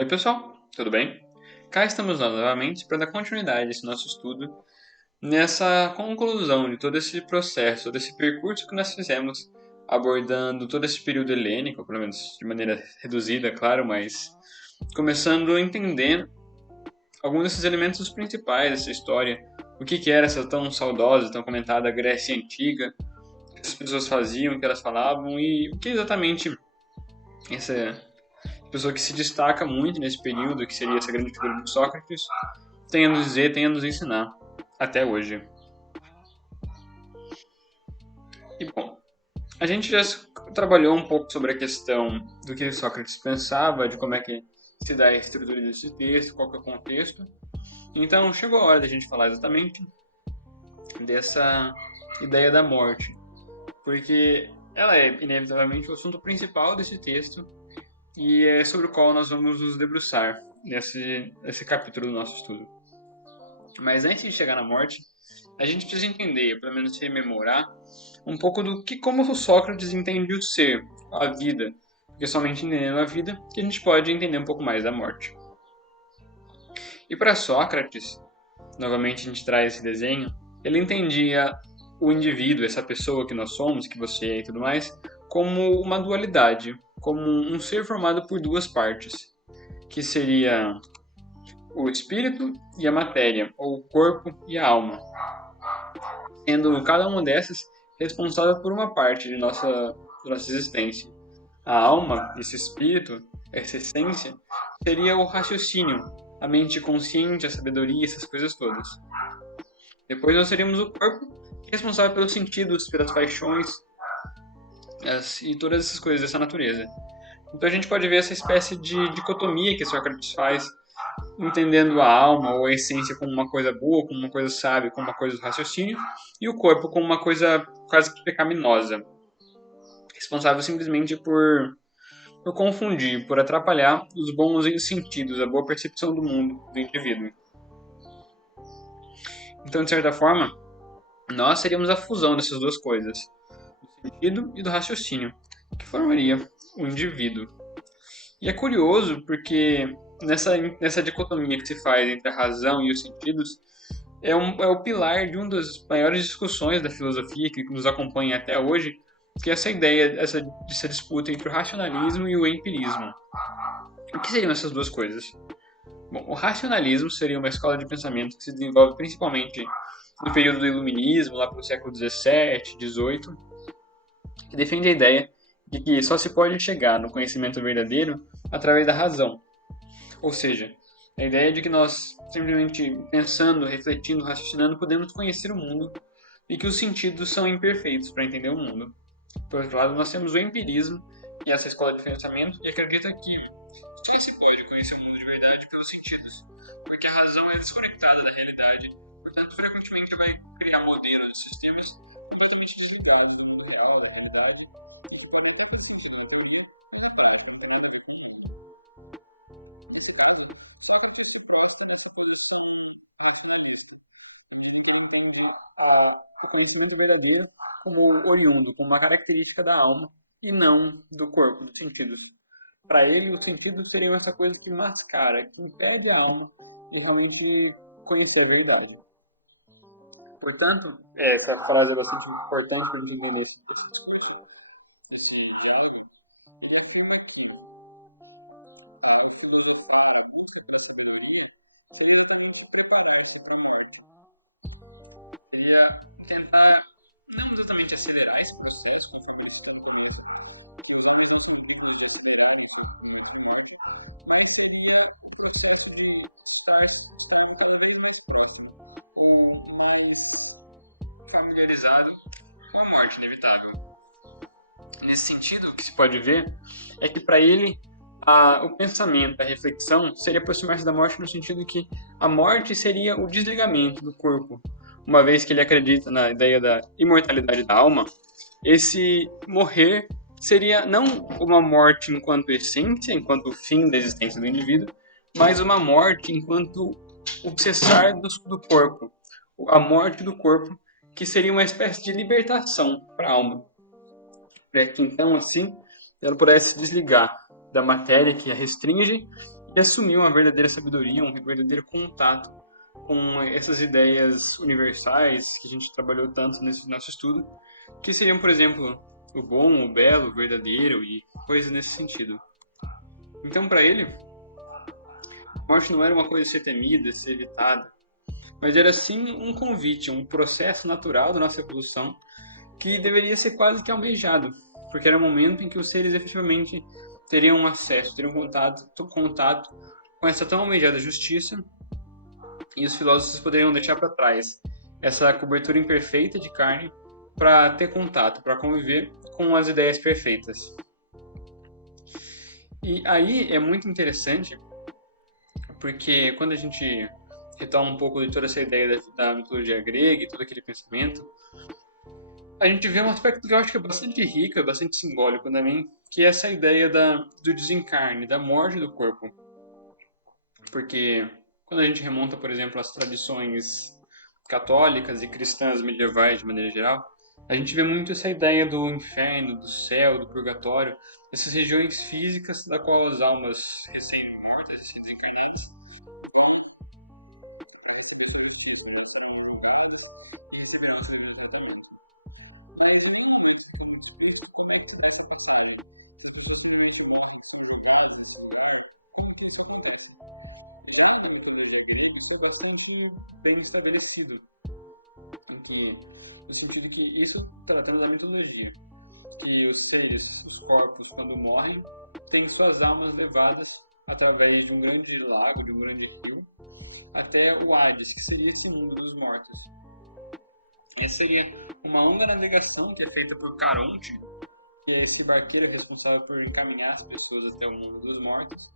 Oi, pessoal, tudo bem? Cá estamos nós novamente para dar continuidade a esse nosso estudo nessa conclusão de todo esse processo, todo esse percurso que nós fizemos, abordando todo esse período helênico, pelo menos de maneira reduzida, claro, mas começando a entender alguns desses elementos principais dessa história, o que era essa tão saudosa, tão comentada Grécia Antiga, o que as pessoas faziam, o que elas falavam e o que exatamente essa pessoa que se destaca muito nesse período, que seria essa grande figura de Sócrates, tem a nos dizer, tem a nos ensinar até hoje. E bom, a gente já trabalhou um pouco sobre a questão do que Sócrates pensava, de como é que se dá a estrutura desse texto, qual que é o contexto. Então chegou a hora da gente falar exatamente dessa ideia da morte, porque ela é inevitavelmente o assunto principal desse texto e é sobre o qual nós vamos nos debruçar nesse capítulo do nosso estudo. Mas antes de chegar na morte, a gente precisa entender, pelo menos rememorar, um pouco do que como o Sócrates entende o ser, a vida, porque somente entendendo a vida que a gente pode entender um pouco mais da morte. E para Sócrates, novamente a gente traz esse desenho, ele entendia o indivíduo, essa pessoa que nós somos, que você é e tudo mais, como uma dualidade, como um ser formado por duas partes, que seria o espírito e a matéria, ou o corpo e a alma, sendo cada uma dessas responsável por uma parte de nossa existência. A alma, esse espírito, essa essência, seria o raciocínio, a mente consciente, a sabedoria, essas coisas todas. Depois nós teríamos o corpo, responsável pelos sentidos, pelas paixões e todas essas coisas dessa natureza. Então a gente pode ver essa espécie de dicotomia que Sócrates faz, entendendo a alma ou a essência como uma coisa boa, como uma coisa sábia, como uma coisa do raciocínio, e o corpo como uma coisa quase que pecaminosa, responsável simplesmente por confundir, por atrapalhar os bons sentidos, a boa percepção do mundo do indivíduo. Então, de certa forma, nós seríamos a fusão dessas duas coisas, do sentido e do raciocínio, que formaria o indivíduo. E é curioso porque nessa dicotomia que se faz entre a razão e os sentidos, é o pilar de uma das maiores discussões da filosofia que nos acompanha até hoje, que é essa ideia, essa disputa entre o racionalismo e o empirismo. O que seriam essas duas coisas? Bom, o racionalismo seria uma escola de pensamento que se desenvolve principalmente no período do Iluminismo, lá pelo século XVII, XVIII, que defende a ideia de que só se pode chegar no conhecimento verdadeiro através da razão. Ou seja, a ideia de que nós, simplesmente pensando, refletindo, raciocinando, podemos conhecer o mundo e que os sentidos são imperfeitos para entender o mundo. Por outro lado, nós temos o empirismo, que é essa escola de pensamento, e acredita que só se pode conhecer o mundo de verdade pelos sentidos, porque a razão é desconectada da realidade, portanto, frequentemente vai criar modelos de sistemas completamente desligados do real, da realidade. O conhecimento verdadeiro como oriundo, como uma característica da alma e não do corpo, dos sentidos. Para ele, os sentidos seriam essa coisa que mascara, que impede a alma de realmente conhecer a verdade. Portanto, essa frase é bastante importante para a gente entender esse discurso, esse diálogo. Ele afirma que a filosofar, a busca pela sabedoria, seria exatamente preparar-se para a morte. Seria tentar não exatamente acelerar esse processo conforme que vamos construir coisas acelerar mas seria o processo de estar cada vez mais próximo ou mais familiarizado com a morte inevitável. Nesse sentido, o que se pode ver é que para ele o pensamento, a reflexão seria aproximar-se da morte no sentido que a morte seria o desligamento do corpo. Uma vez que ele acredita na ideia da imortalidade da alma, esse morrer seria não uma morte enquanto essência, enquanto fim da existência do indivíduo, mas uma morte enquanto o cessar do corpo, a morte do corpo, que seria uma espécie de libertação para a alma, para que então assim ela pudesse se desligar da matéria que a restringe e assumir uma verdadeira sabedoria, um verdadeiro contato com essas ideias universais que a gente trabalhou tanto nesse nosso estudo, que seriam, por exemplo, o bom, o belo, o verdadeiro e coisas nesse sentido. Então, para ele, a morte não era uma coisa a ser temida, a ser evitada, mas era sim um convite, um processo natural da nossa evolução que deveria ser quase que almejado, porque era o momento em que os seres efetivamente teriam acesso, teriam contato com essa tão almejada justiça, e os filósofos poderiam deixar para trás essa cobertura imperfeita de carne para ter contato, para conviver com as ideias perfeitas. E aí é muito interessante, porque quando a gente retoma um pouco de toda essa ideia da mitologia grega e todo aquele pensamento, a gente vê um aspecto que eu acho que é bastante rico, é bastante simbólico também, que é essa ideia do desencarne, da morte do corpo. Porque quando a gente remonta, por exemplo, às tradições católicas e cristãs medievais de maneira geral, a gente vê muito essa ideia do inferno, do céu, do purgatório, essas regiões físicas da qual as almas recém-mortas, recém-desencarnadas, isso é bastante bem estabelecido, em que, no sentido que isso tratando da mitologia, que os seres, os corpos, quando morrem, têm suas almas levadas através de um grande lago, de um grande rio, até o Hades, que seria esse mundo dos mortos. Essa seria uma longa navegação que é feita por Caronte, que é esse barqueiro responsável por encaminhar as pessoas até o mundo dos mortos.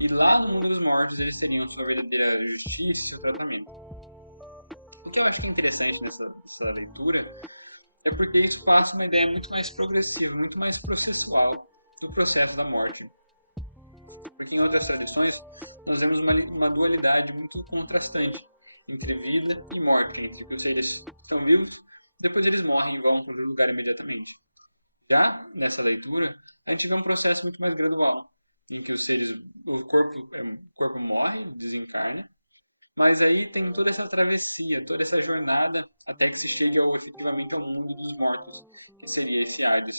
E lá no mundo dos mortos eles teriam sua verdadeira justiça e seu tratamento. O que eu acho que é interessante nessa leitura é porque isso passa uma ideia muito mais progressiva, muito mais processual do processo da morte. Porque em outras tradições nós vemos uma dualidade muito contrastante entre vida e morte, entre que os seres estão vivos, depois eles morrem e vão para outro lugar imediatamente. Já nessa leitura, a gente vê um processo muito mais gradual, em que os seres, o corpo morre, desencarna, mas aí tem toda essa travessia, toda essa jornada até que se chegue efetivamente ao mundo dos mortos, que seria esse Hades.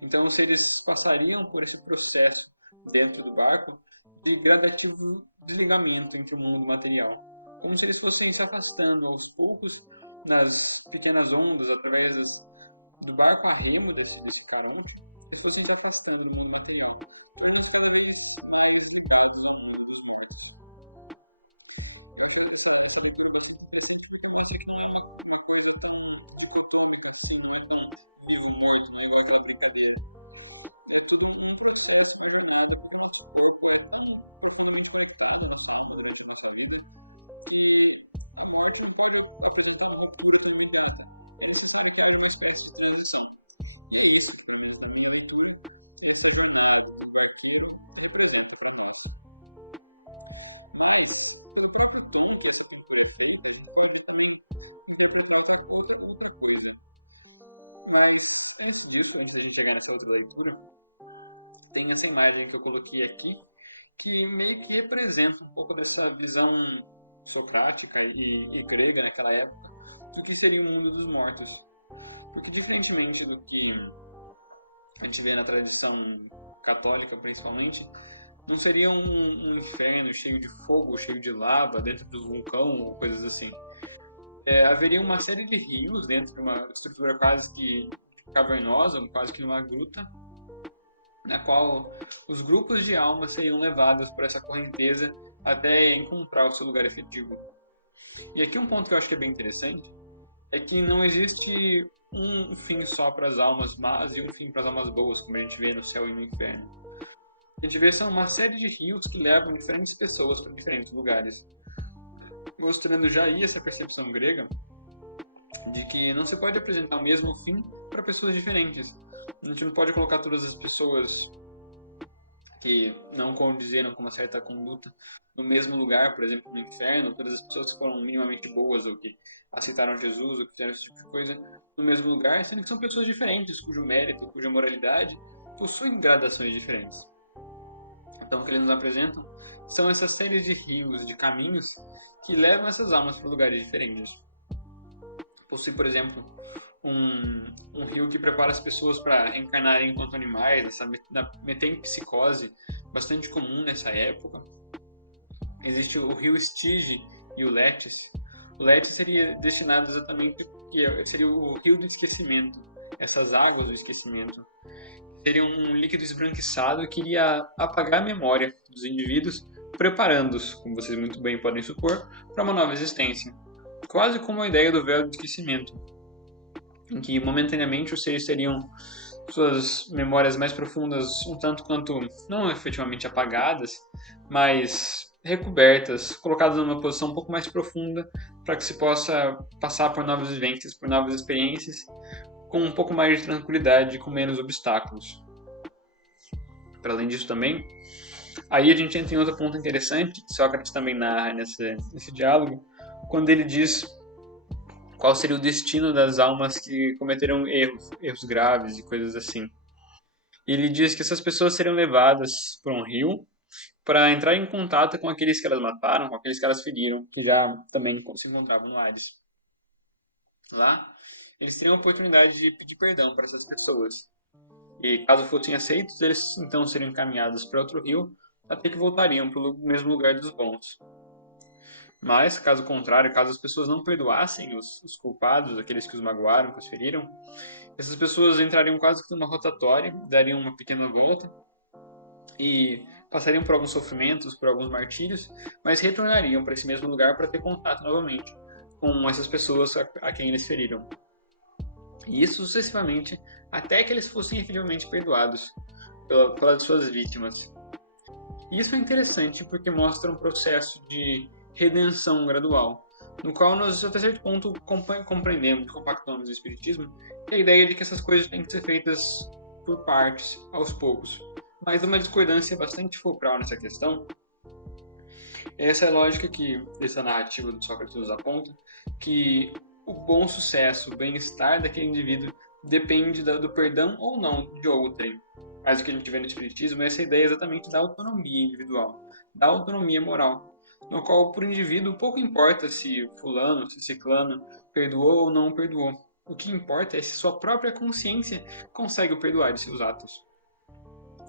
Então os seres passariam por esse processo dentro do barco de gradativo desligamento entre o mundo material, como se eles fossem se afastando aos poucos nas pequenas ondas através do barco a remo desse Caronte, eles fossem se afastando do mundo material. Vivo muito, não é igual aquela brincadeira. Antes disso, antes da gente chegar nessa outra leitura, tem essa imagem que eu coloquei aqui, que meio que representa um pouco dessa visão socrática e grega naquela época do que seria o mundo dos mortos. Porque diferentemente do que a gente vê na tradição católica, principalmente, não seria um inferno cheio de fogo, cheio de lava dentro do vulcão ou coisas assim. Haveria uma série de rios dentro de uma estrutura quase que cavernosa, quase que numa gruta, na qual os grupos de almas seriam levados por essa correnteza até encontrar o seu lugar efetivo. E aqui um ponto que eu acho que é bem interessante é que não existe um fim só para as almas más e um fim para as almas boas, como a gente vê no céu e no inferno. A gente vê são uma série de rios que levam diferentes pessoas para diferentes lugares, mostrando já aí essa percepção grega de que não se pode apresentar o mesmo fim para pessoas diferentes. A gente não pode colocar todas as pessoas que não condizeram com uma certa conduta no mesmo lugar, por exemplo, no inferno, todas as pessoas que foram minimamente boas ou que aceitaram Jesus ou que fizeram esse tipo de coisa no mesmo lugar, sendo que são pessoas diferentes, cujo mérito, cuja moralidade possuem gradações diferentes. Então, o que eles nos apresentam são essas séries de rios, de caminhos que levam essas almas para lugares diferentes. Possui, por exemplo, um rio que prepara as pessoas para reencarnarem enquanto animais, essa metempsicose bastante comum nessa época. Existe o rio Estige e o Letes. O Letes seria destinado exatamente, seria o rio do esquecimento, essas águas do esquecimento. Seria um líquido esbranquiçado que iria apagar a memória dos indivíduos, preparando-os, como vocês muito bem podem supor, para uma nova existência. Quase como a ideia do véu do esquecimento, em que momentaneamente os seres teriam suas memórias mais profundas um tanto quanto não efetivamente apagadas, mas recobertas, colocadas numa posição um pouco mais profunda para que se possa passar por novas vivências, por novas experiências, com um pouco mais de tranquilidade e com menos obstáculos. Para além disso também, aí a gente entra em outro ponto interessante, que Sócrates também narra nesse diálogo, quando ele diz qual seria o destino das almas que cometeram erros graves e coisas assim. Ele diz que essas pessoas seriam levadas para um rio para entrar em contato com aqueles que elas mataram, com aqueles que elas feriram, que já também se encontravam no Hades. Lá, eles teriam a oportunidade de pedir perdão para essas pessoas. E caso fossem aceitos, eles então seriam encaminhados para outro rio, até que voltariam para o mesmo lugar dos bons. Mas, caso contrário, caso as pessoas não perdoassem os culpados, aqueles que os magoaram, que os feriram, essas pessoas entrariam quase que numa rotatória, dariam uma pequena volta e passariam por alguns sofrimentos, por alguns martírios, mas retornariam para esse mesmo lugar para ter contato novamente com essas pessoas a quem eles feriram. E isso sucessivamente, até que eles fossem efetivamente perdoados pelas suas vítimas. E isso é interessante porque mostra um processo de redenção gradual, no qual nós até certo ponto compreendemos, compactamos o Espiritismo, a ideia de que essas coisas têm que ser feitas por partes, aos poucos. Mas uma discordância bastante fulcral nessa questão, essa é a lógica que essa narrativa do Sócrates nos aponta, que o bom sucesso, o bem-estar daquele indivíduo depende do perdão ou não de outrem. Mas o que a gente vê no Espiritismo é essa ideia exatamente da autonomia individual, da autonomia moral, no qual, por indivíduo, pouco importa se fulano, se ciclano perdoou ou não perdoou. O que importa é se sua própria consciência consegue o perdoar de seus atos.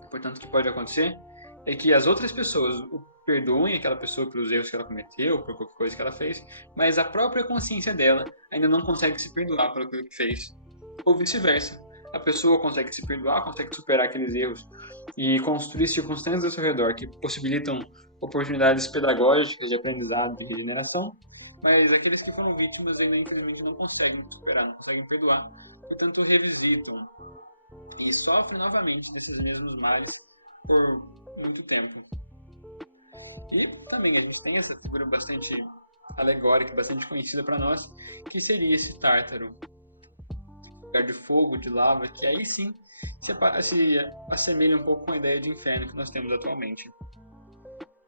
Portanto, o que pode acontecer é que as outras pessoas o perdoem aquela pessoa pelos erros que ela cometeu, por qualquer coisa que ela fez, mas a própria consciência dela ainda não consegue se perdoar por aquilo que fez. Ou vice-versa. A pessoa consegue se perdoar, consegue superar aqueles erros e construir circunstâncias ao seu redor que possibilitam oportunidades pedagógicas de aprendizado e regeneração, mas aqueles que foram vítimas ainda infelizmente não conseguem superar, não conseguem perdoar, portanto revisitam e sofrem novamente desses mesmos males por muito tempo. E também a gente tem essa figura bastante alegórica, bastante conhecida para nós, que seria esse Tártaro, lugar de fogo, de lava, que aí sim se assemelha um pouco com a ideia de inferno que nós temos atualmente.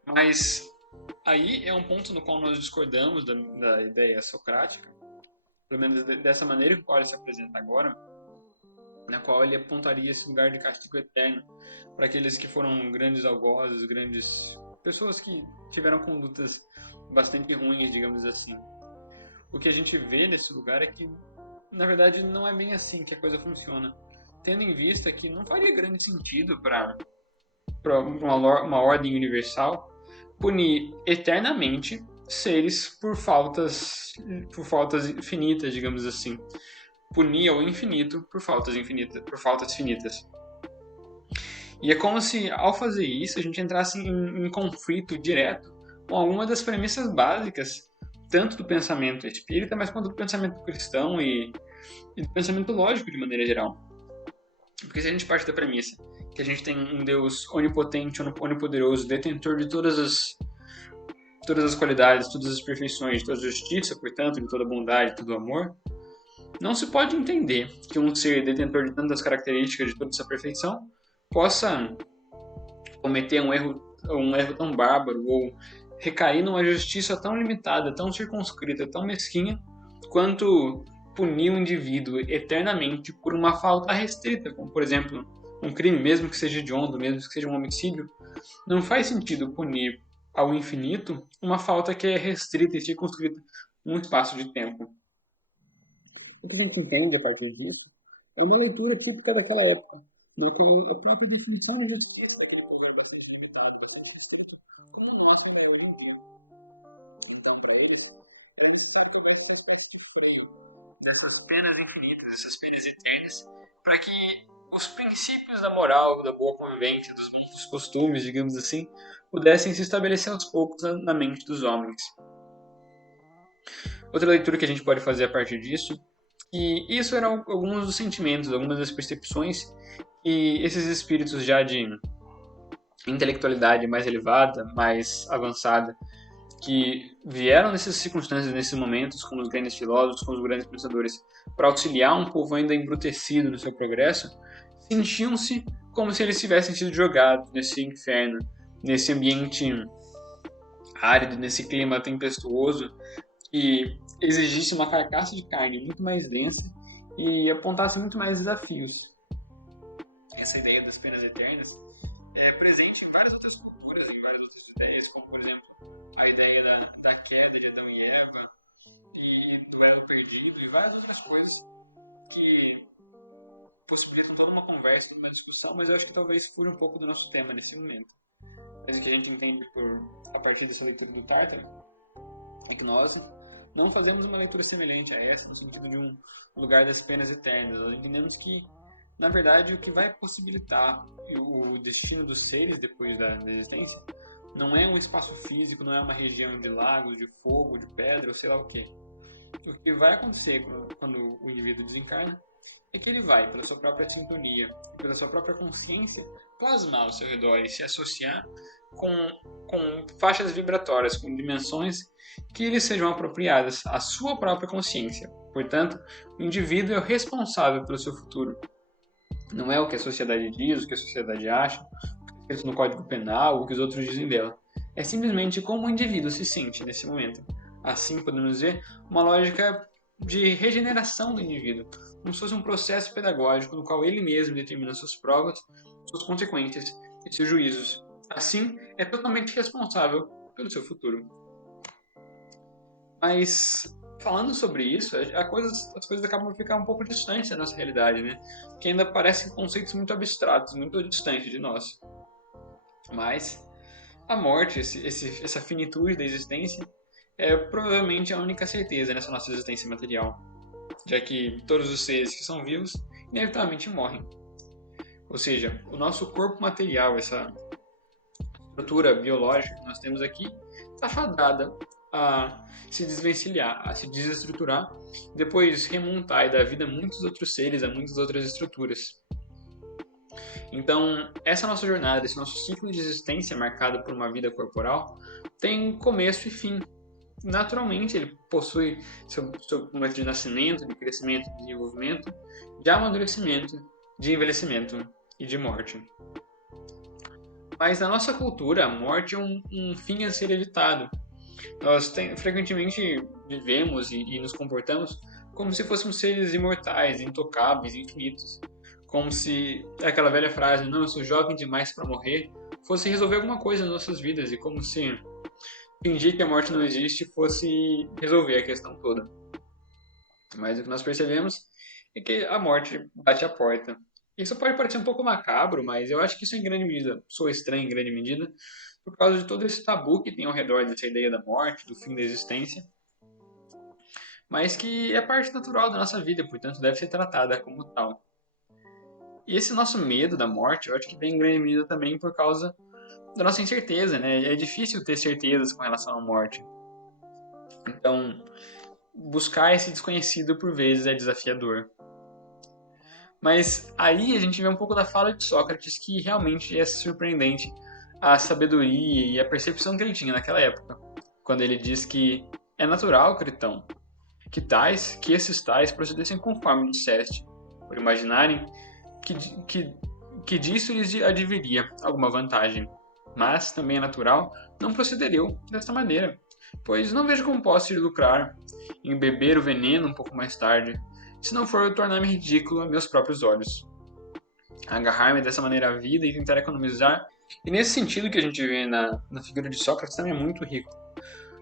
Mas aí é um ponto no qual nós discordamos da ideia socrática, pelo menos dessa maneira que ele se apresenta agora, na qual ele apontaria esse lugar de castigo eterno para aqueles que foram grandes algozes, grandes pessoas que tiveram condutas bastante ruins, digamos assim. O que a gente vê nesse lugar é que, na verdade, não é bem assim que a coisa funciona, tendo em vista que não faria grande sentido para uma ordem universal punir eternamente seres por faltas finitas, digamos assim. Punir ao infinito por faltas finitas. E é como se, ao fazer isso, a gente entrasse em conflito direto com alguma das premissas básicas, tanto do pensamento espírita, mas quanto do pensamento cristão e do pensamento lógico de maneira geral. Porque se a gente parte da premissa que a gente tem um Deus onipotente, onipoderoso, detentor de todas as qualidades, todas as perfeições, de toda a justiça, portanto, de toda a bondade, de todo o amor, não se pode entender que um ser detentor de tantas características, de toda essa perfeição, possa cometer um erro tão bárbaro ou recair numa justiça tão limitada, tão circunscrita, tão mesquinha, quanto punir um indivíduo eternamente por uma falta restrita, como, por exemplo, um crime, mesmo que seja hediondo, mesmo que seja um homicídio, não faz sentido punir ao infinito uma falta que é restrita e circunscrita num espaço de tempo. O que a gente entende a partir disso é uma leitura típica daquela época, no que a própria definição de justiça daquele povo era bastante limitado, bastante restrito, como nós também hoje em dia. Então, para eles, era necessário que houvesse uma espécie de freio dessas penas infinitas, dessas penas eternas, para que os princípios da moral, da boa convivência, dos bons costumes, digamos assim, pudessem se estabelecer aos poucos na mente dos homens. Outra leitura que a gente pode fazer a partir disso, e isso eram alguns dos sentimentos, algumas das percepções que esses espíritos já de intelectualidade mais elevada, mais avançada, que vieram nessas circunstâncias, nesses momentos, como os grandes filósofos, como os grandes pensadores, para auxiliar um povo ainda embrutecido no seu progresso, sentiam-se como se eles tivessem sido jogados nesse inferno, nesse ambiente árido, nesse clima tempestuoso, que exigisse uma carcaça de carne muito mais densa e apontasse muito mais desafios. Essa ideia das penas eternas é presente em várias outras culturas, em várias outras ideias, como por exemplo a ideia da queda de Adão e Eva e do elo perdido e várias outras coisas que possibilitam toda uma conversa, uma discussão, mas eu acho que talvez fure um pouco do nosso tema nesse momento. Mas o que a gente entende a partir dessa leitura do Tártaro é que nós não fazemos uma leitura semelhante a essa no sentido de um lugar das penas eternas. Nós entendemos que, na verdade, o que vai possibilitar o destino dos seres depois da existência não é um espaço físico, não é uma região de lagos, de fogo, de pedra, ou sei lá o quê. O que vai acontecer quando o indivíduo desencarna é que ele vai, pela sua própria sintonia, pela sua própria consciência, plasmar ao seu redor e se associar com faixas vibratórias, com dimensões que lhe sejam apropriadas à sua própria consciência. Portanto, o indivíduo é o responsável pelo seu futuro. Não é o que a sociedade diz, o que a sociedade acha, o que é escrito no Código Penal, o que os outros dizem dela. É simplesmente como o indivíduo se sente nesse momento. Assim, podemos dizer, uma lógica de regeneração do indivíduo, como se fosse um processo pedagógico no qual ele mesmo determina suas provas, suas consequências e seus juízos. Assim, é totalmente responsável pelo seu futuro. Mas, falando sobre isso, as coisas acabam por ficar um pouco distantes da nossa realidade, né? Que ainda parecem conceitos muito abstratos, muito distantes de nós. Mas a morte, essa finitude da existência, é provavelmente a única certeza nessa nossa existência material, já que todos os seres que são vivos inevitavelmente morrem. Ou seja, o nosso corpo material, essa estrutura biológica que nós temos aqui, está fadada a se desvencilhar, a se desestruturar, e depois remontar e dar vida a muitos outros seres, a muitas outras estruturas. Então, essa nossa jornada, esse nosso ciclo de existência marcado por uma vida corporal, tem começo e fim. Naturalmente, ele possui seu momento de nascimento, de crescimento, de desenvolvimento, de amadurecimento, de envelhecimento e de morte. Mas na nossa cultura, a morte é um fim a ser evitado. Nós frequentemente vivemos e nos comportamos como se fôssemos seres imortais, intocáveis, infinitos. Como se aquela velha frase, não, eu sou jovem demais para morrer, fosse resolver alguma coisa nas nossas vidas, e como se fingir que a morte não existe fosse resolver a questão toda. Mas o que nós percebemos é que a morte bate à porta. Isso pode parecer um pouco macabro, mas eu acho que isso em grande medida, sou estranho em grande medida, por causa de todo esse tabu que tem ao redor dessa ideia da morte, do fim da existência, mas que é parte natural da nossa vida, portanto deve ser tratada como tal. E esse nosso medo da morte, eu acho que vem em grande medida também por causa da nossa incerteza, né? É difícil ter certezas com relação à morte. Então, buscar esse desconhecido por vezes é desafiador. Mas aí a gente vê um pouco da fala de Sócrates, que realmente é surpreendente a sabedoria e a percepção que ele tinha naquela época, quando ele diz que é natural, Critão, que esses tais procedessem conforme disseste, por imaginarem que disso lhes adviria alguma vantagem. Mas também é natural não procederiam desta maneira, pois não vejo como posso ir lucrar em beber o veneno um pouco mais tarde, se não for tornar-me ridículo a meus próprios olhos. Agarrar-me dessa maneira à vida e tentar economizar E nesse sentido que a gente vê na figura de Sócrates também é muito rico.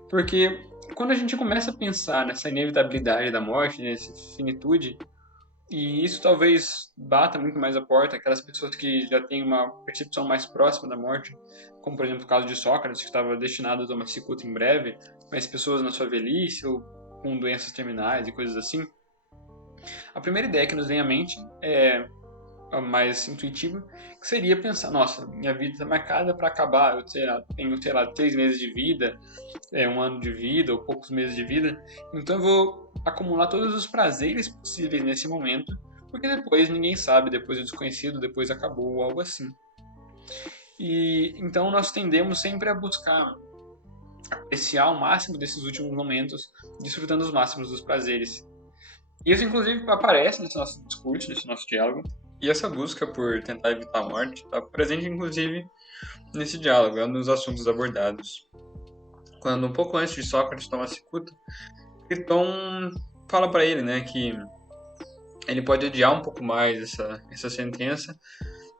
Porque quando a gente começa a pensar nessa inevitabilidade da morte, nessa finitude, e isso talvez bata muito mais a porta aquelas pessoas que já têm uma percepção mais próxima da morte, como por exemplo o caso de Sócrates, que estava destinado a tomar cicuta em breve, mas pessoas na sua velhice ou com doenças terminais e coisas assim. A primeira ideia que nos vem à mente é a mais intuitiva, que seria pensar, nossa, minha vida está marcada para acabar, eu tenho, sei lá, 3 meses de vida, 1 ano de vida ou poucos meses de vida, então eu vou acumular todos os prazeres possíveis nesse momento, porque depois ninguém sabe, depois é desconhecido, depois acabou ou algo assim. E então nós tendemos sempre a buscar apreciar o máximo desses últimos momentos, desfrutando os máximos dos prazeres. E isso, inclusive, aparece nesse nosso discurso, nesse nosso diálogo. E essa busca por tentar evitar a morte está presente, inclusive, nesse diálogo, é um dos assuntos abordados. Quando, um pouco antes de Sócrates tomar cicuta, Criton fala para ele, né, que ele pode adiar um pouco mais essa sentença,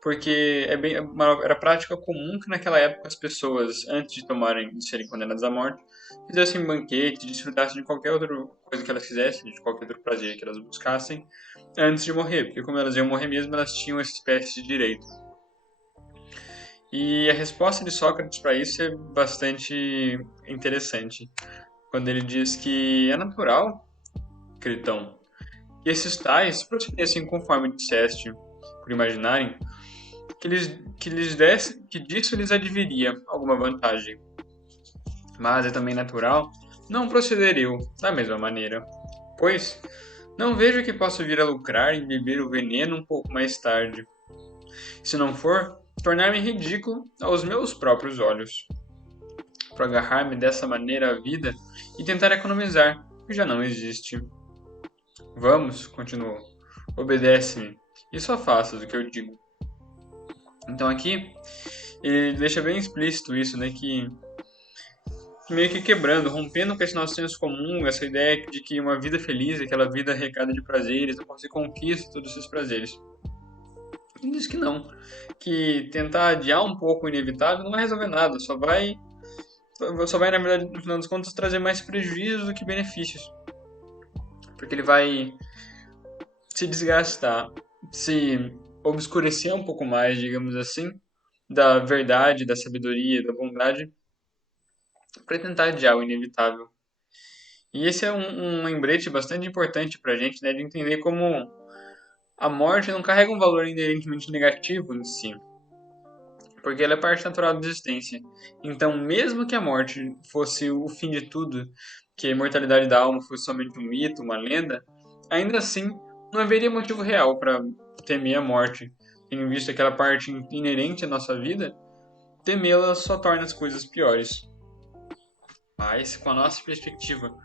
porque era prática comum que naquela época as pessoas, antes de serem condenadas à morte, fizessem banquete, desfrutassem de qualquer outra coisa que elas quisessem, de qualquer outro prazer que elas buscassem, antes de morrer, porque como elas iam morrer mesmo, elas tinham essa espécie de direito. E a resposta de Sócrates para isso é bastante interessante, quando ele diz que é natural, Critão, que esses tais procedessem conforme disseste, por imaginarem que disso lhes adviria alguma vantagem. Mas é também natural não proceder eu da mesma maneira, pois não vejo que possa vir a lucrar em beber o veneno um pouco mais tarde. Se não for, tornar-me ridículo aos meus próprios olhos. Para agarrar-me dessa maneira à vida e tentar economizar, que já não existe. Vamos, continuou, obedece-me e só faças o que eu digo. Então aqui ele deixa bem explícito isso, né, que meio que quebrando, rompendo com esse nosso senso comum, essa ideia de que uma vida feliz é aquela vida regada de prazeres, então você conquista todos esses prazeres. Ele diz que não, que tentar adiar um pouco o inevitável não vai resolver nada, só vai na verdade, no final das contas, trazer mais prejuízos do que benefícios. Porque ele vai se desgastar, se obscurecer um pouco mais, digamos assim, da verdade, da sabedoria, da bondade, para tentar adiar o inevitável. E esse é um lembrete bastante importante para a gente, né, de entender como a morte não carrega um valor inerentemente negativo em si, porque ela é parte natural da existência. Então, mesmo que a morte fosse o fim de tudo, que a imortalidade da alma fosse somente um mito, uma lenda, ainda assim não haveria motivo real para temer a morte, tendo visto aquela parte inerente à nossa vida, temê-la só torna as coisas piores. Mas, com a nossa perspectiva,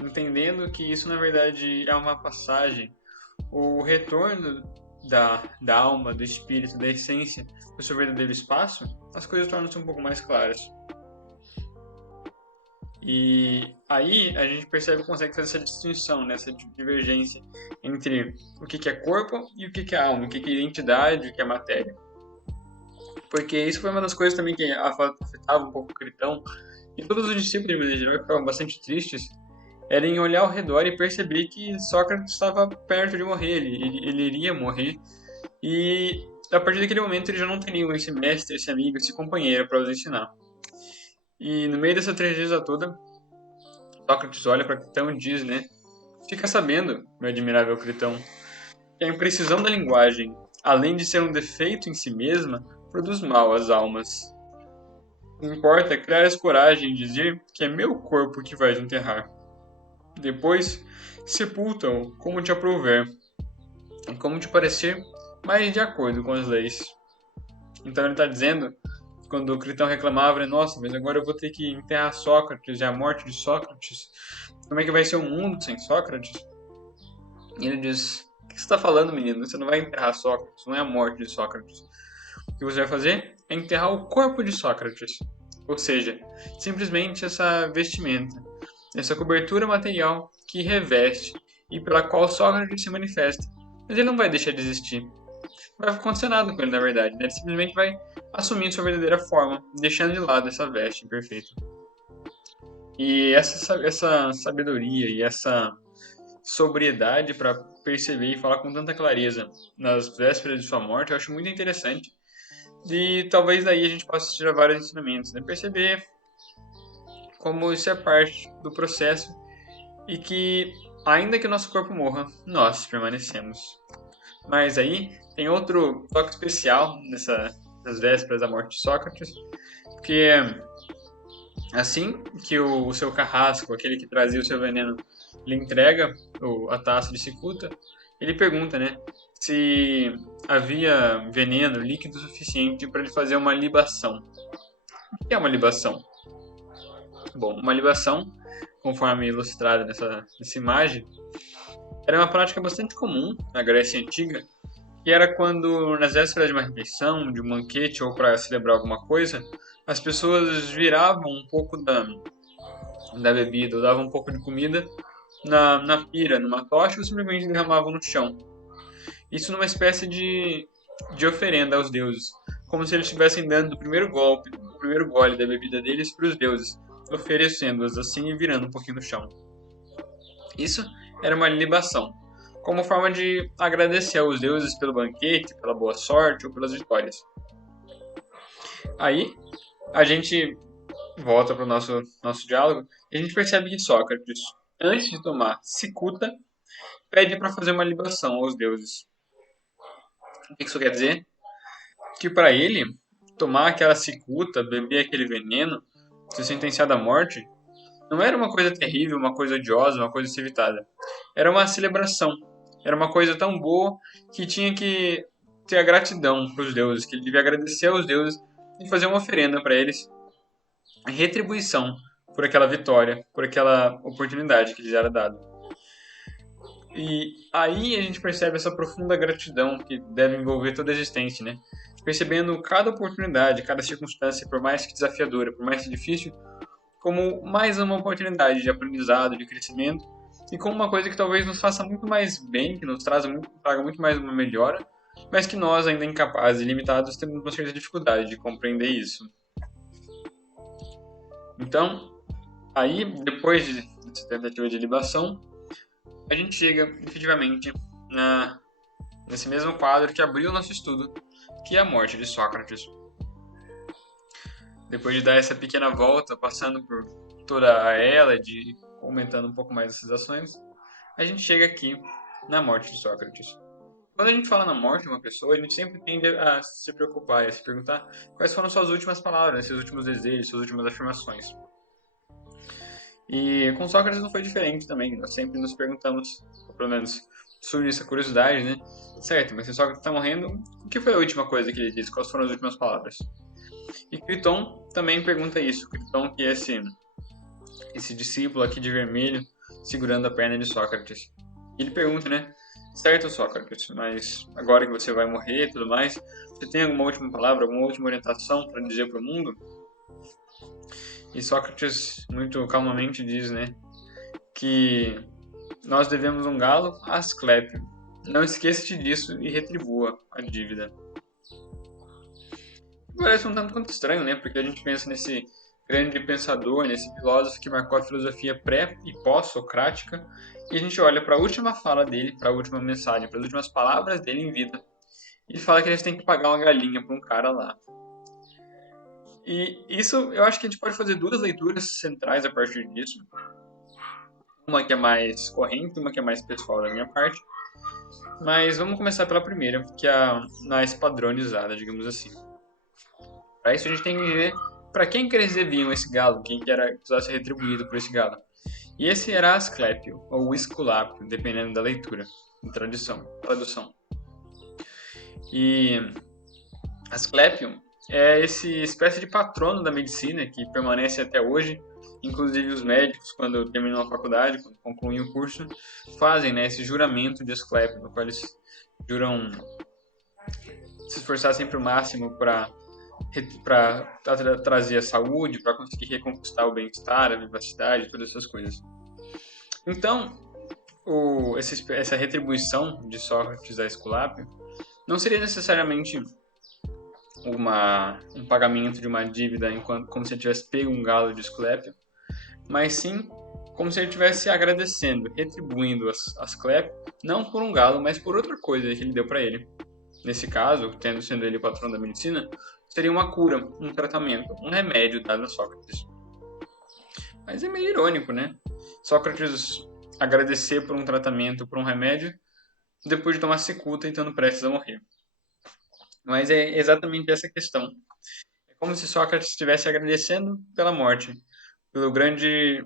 entendendo que isso na verdade é uma passagem, o retorno da alma, do espírito, da essência, do seu verdadeiro espaço, as coisas tornam-se um pouco mais claras. E aí a gente percebe que consegue fazer essa distinção, né, essa divergência entre o que é corpo e o que é alma, o que é identidade e o que é matéria. Porque isso foi uma das coisas também que afetava um pouco o Critão, e todos os discípulos de Medeiros ficavam bastante tristes, era em olhar ao redor e perceber que Sócrates estava perto de morrer, ele iria morrer, e a partir daquele momento ele já não teria esse mestre, esse amigo, esse companheiro para os ensinar. E no meio dessa tristeza toda, Sócrates olha para Critão e diz, né, fica sabendo, meu admirável Critão, que a imprecisão da linguagem, além de ser um defeito em si mesma, produz mal às almas. Não importa criar coragem de dizer que é meu corpo que vais enterrar. Depois, sepulta-o como te aprouver, e como te parecer, mas de acordo com as leis. Então ele está dizendo, quando o Critão reclamava, nossa, mas agora eu vou ter que enterrar Sócrates e a morte de Sócrates, como é que vai ser o mundo sem Sócrates? E ele diz, o que você está falando, menino? Você não vai enterrar Sócrates, não é a morte de Sócrates. O que você vai fazer é enterrar o corpo de Sócrates. Ou seja, simplesmente essa vestimenta, essa cobertura material que reveste e pela qual Sócrates se manifesta. Mas ele não vai deixar de existir. vai acontecer nada com ele, na verdade, né? Ele simplesmente vai assumir sua verdadeira forma, deixando de lado essa veste imperfeita. E essa sabedoria e essa sobriedade para perceber e falar com tanta clareza nas vésperas de sua morte, eu acho muito interessante. E talvez daí a gente possa tirar vários ensinamentos, né? Perceber como isso é parte do processo e que, ainda que o nosso corpo morra, nós permanecemos. Mas aí tem outro toque especial nas vésperas da morte de Sócrates, porque assim que o seu carrasco, aquele que trazia o seu veneno, lhe entrega a taça de cicuta, ele pergunta, né, se havia veneno, líquido suficiente para ele fazer uma libação. O que é uma libação? Bom, uma libação, conforme ilustrada nessa imagem, era uma prática bastante comum na Grécia Antiga, que era quando, nas vésperas de uma refeição, de um banquete ou para celebrar alguma coisa, as pessoas viravam um pouco da bebida ou davam um pouco de comida na pira, numa tocha ou simplesmente derramavam no chão. Isso numa espécie de oferenda aos deuses, como se eles estivessem dando o primeiro golpe, o primeiro gole da bebida deles para os deuses, oferecendo-as assim e virando um pouquinho no chão. Isso era uma libação, como forma de agradecer aos deuses pelo banquete, pela boa sorte ou pelas vitórias. Aí, a gente volta para o nosso diálogo e a gente percebe que Sócrates, antes de tomar cicuta, pede para fazer uma libação aos deuses. O que isso quer dizer? Que para ele, tomar aquela cicuta, beber aquele veneno, ser sentenciado à morte, não era uma coisa terrível, uma coisa odiosa, uma coisa a ser evitada. Era uma celebração. Era uma coisa tão boa que tinha que ter a gratidão para os deuses, que ele devia agradecer aos deuses e fazer uma oferenda para eles em retribuição por aquela vitória, por aquela oportunidade que lhes era dada. E aí a gente percebe essa profunda gratidão que deve envolver toda a existência, né? Percebendo cada oportunidade, cada circunstância, por mais que desafiadora, por mais que difícil, como mais uma oportunidade de aprendizado, de crescimento, e como uma coisa que talvez nos faça muito mais bem, que nos traga muito mais uma melhora, mas que nós, ainda incapazes e limitados, temos uma certa dificuldade de compreender isso. Então, aí, depois dessa tentativa de libação, a gente chega efetivamente nesse mesmo quadro que abriu o nosso estudo, que é a morte de Sócrates. Depois de dar essa pequena volta, passando por toda a Hélade, comentando um pouco mais dessas ações, a gente chega aqui na morte de Sócrates. Quando a gente fala na morte de uma pessoa, a gente sempre tende a se preocupar e a se perguntar quais foram suas últimas palavras, seus últimos desejos, suas últimas afirmações. E com Sócrates não foi diferente também. Nós sempre nos perguntamos, ou pelo menos surge essa curiosidade, né? Certo, mas se Sócrates está morrendo, o que foi a última coisa que ele disse? Quais foram as últimas palavras? E Criton também pergunta isso. Criton, que é esse discípulo aqui de vermelho, segurando a perna de Sócrates. E ele pergunta, né? Certo, Sócrates, mas agora que você vai morrer e tudo mais, você tem alguma última palavra, alguma última orientação para dizer para o mundo? E Sócrates, muito calmamente, diz, né, que nós devemos um galo a Asclépio. Não esqueça-te disso e retribua a dívida. Parece um tanto quanto estranho, né, porque a gente pensa nesse grande pensador, nesse filósofo que marcou a filosofia pré- e pós-socrática, e a gente olha para a última fala dele, para a última mensagem, para as últimas palavras dele em vida, e ele fala que eles têm que pagar uma galinha para um cara lá. E isso, eu acho que a gente pode fazer duas leituras centrais a partir disso. Uma que é mais corrente, uma que é mais pessoal da minha parte. Mas vamos começar pela primeira, que é a mais padronizada, digamos assim. Para isso a gente tem que ver para quem que eles deviam esse galo, quem que era precisava ser retribuído por esse galo. E esse era Asclépio, ou Esculápio, dependendo da leitura, da tradução. E Asclépio é esse espécie de patrono da medicina que permanece até hoje. Inclusive os médicos, quando terminam a faculdade, quando concluem o curso, fazem, né, esse juramento de Asclépio, no qual eles juram se esforçar sempre o máximo para trazer a saúde, para conseguir reconquistar o bem-estar, a vivacidade, todas essas coisas. Então, essa retribuição de Sócrates a Esculápio não seria necessariamente um pagamento de uma dívida como se ele tivesse pego um galo de Asclépio, mas sim como se ele estivesse agradecendo, retribuindo Asclépio, não por um galo, mas por outra coisa que ele deu para ele. Nesse caso, sendo ele o patrão da medicina, seria uma cura, um tratamento, um remédio dado a Sócrates. Mas é meio irônico, né? Sócrates agradecer por um tratamento, por um remédio, depois de tomar cicuta e estando prestes a morrer. Mas é exatamente essa questão. É como se Sócrates estivesse agradecendo pela morte, pelo grande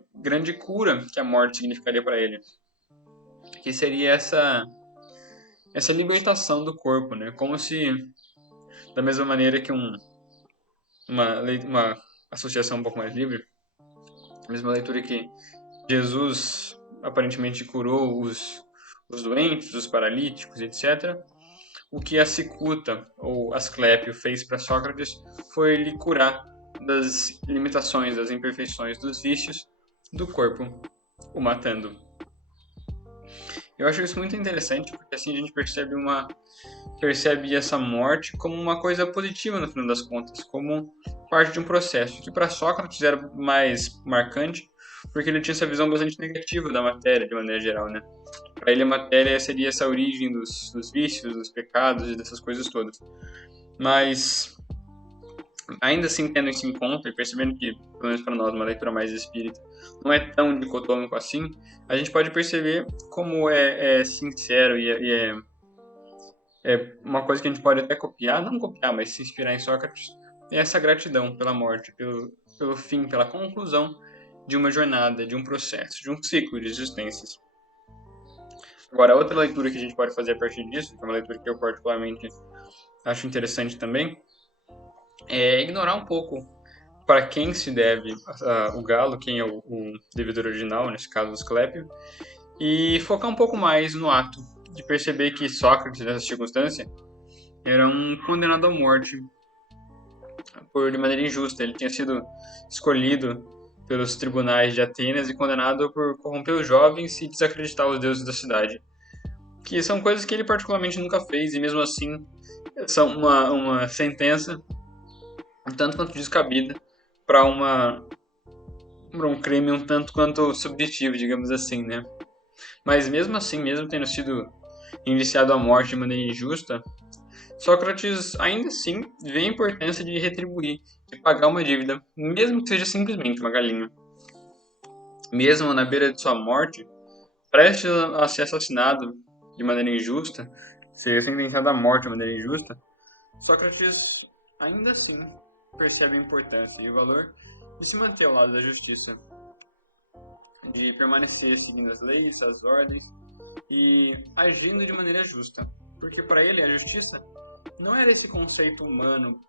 cura que a morte significaria para ele, que seria essa libertação do corpo, né? Como se, da mesma maneira que uma associação um pouco mais livre, a mesma leitura que Jesus aparentemente curou os doentes, os paralíticos, etc. O que a cicuta, ou Asclépio, fez para Sócrates foi lhe curar das limitações, das imperfeições, dos vícios do corpo, o matando. Eu acho isso muito interessante, porque assim a gente percebe essa morte como uma coisa positiva no final das contas, como parte de um processo, que para Sócrates era mais marcante, porque ele tinha essa visão bastante negativa da matéria, de maneira geral, né? Para ele a matéria seria essa origem dos vícios, dos pecados e dessas coisas todas. Mas, ainda assim, tendo isso em conta e percebendo que, pelo menos para nós, uma leitura mais espírita não é tão dicotômico assim, a gente pode perceber como é sincero e é uma coisa que a gente pode até copiar, não copiar, mas se inspirar em Sócrates, é essa gratidão pela morte, pelo fim, pela conclusão de uma jornada, de um processo, de um ciclo de existências. Agora, outra leitura que a gente pode fazer a partir disso, que é uma leitura que eu particularmente acho interessante também, é ignorar um pouco para quem se deve o galo, quem é o devedor original, nesse caso o Asclépio, e focar um pouco mais no ato de perceber que Sócrates, nessa circunstância, era um condenado à morte de maneira injusta. Ele tinha sido escolhido pelos tribunais de Atenas e condenado por corromper os jovens e desacreditar os deuses da cidade. Que são coisas que ele particularmente nunca fez, e mesmo assim são uma sentença um tanto quanto descabida para um crime um tanto quanto subjetivo, digamos assim, né? Mas mesmo assim, mesmo tendo sido indiciado à morte de maneira injusta, Sócrates ainda assim vê a importância de retribuir, de pagar uma dívida, mesmo que seja simplesmente uma galinha. Mesmo na beira de sua morte, prestes a ser assassinado de maneira injusta, ser sentenciado à morte de maneira injusta, Sócrates ainda assim percebe a importância e o valor de se manter ao lado da justiça, de permanecer seguindo as leis, as ordens e agindo de maneira justa. Porque para ele a justiça não era esse conceito humano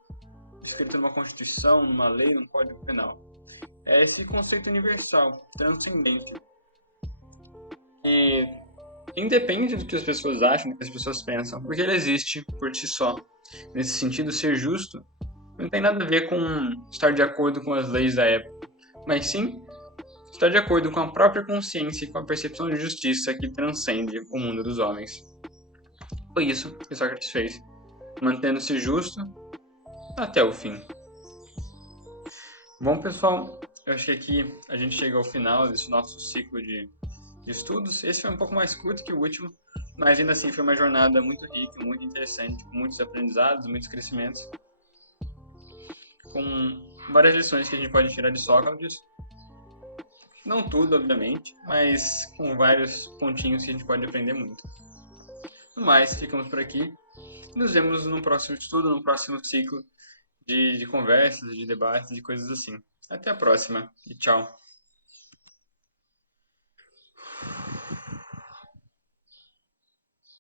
escrito numa constituição, numa lei, num código penal. É esse conceito universal, transcendente. E independe do que as pessoas acham, do que as pessoas pensam, porque ele existe por si só. Nesse sentido, ser justo não tem nada a ver com estar de acordo com as leis da época, mas sim estar de acordo com a própria consciência e com a percepção de justiça que transcende o mundo dos homens. Foi isso que Sócrates fez, mantendo-se justo até o fim. Bom, pessoal, eu acho que aqui a gente chega ao final desse nosso ciclo de estudos. Esse foi um pouco mais curto que o último, mas ainda assim foi uma jornada muito rica, muito interessante, com muitos aprendizados, muitos crescimentos, com várias lições que a gente pode tirar de Sócrates. Não tudo, obviamente, mas com vários pontinhos que a gente pode aprender muito. No mais, ficamos por aqui. Nos vemos no próximo estudo, no próximo ciclo de conversas, de debates, de coisas assim. Até a próxima e tchau!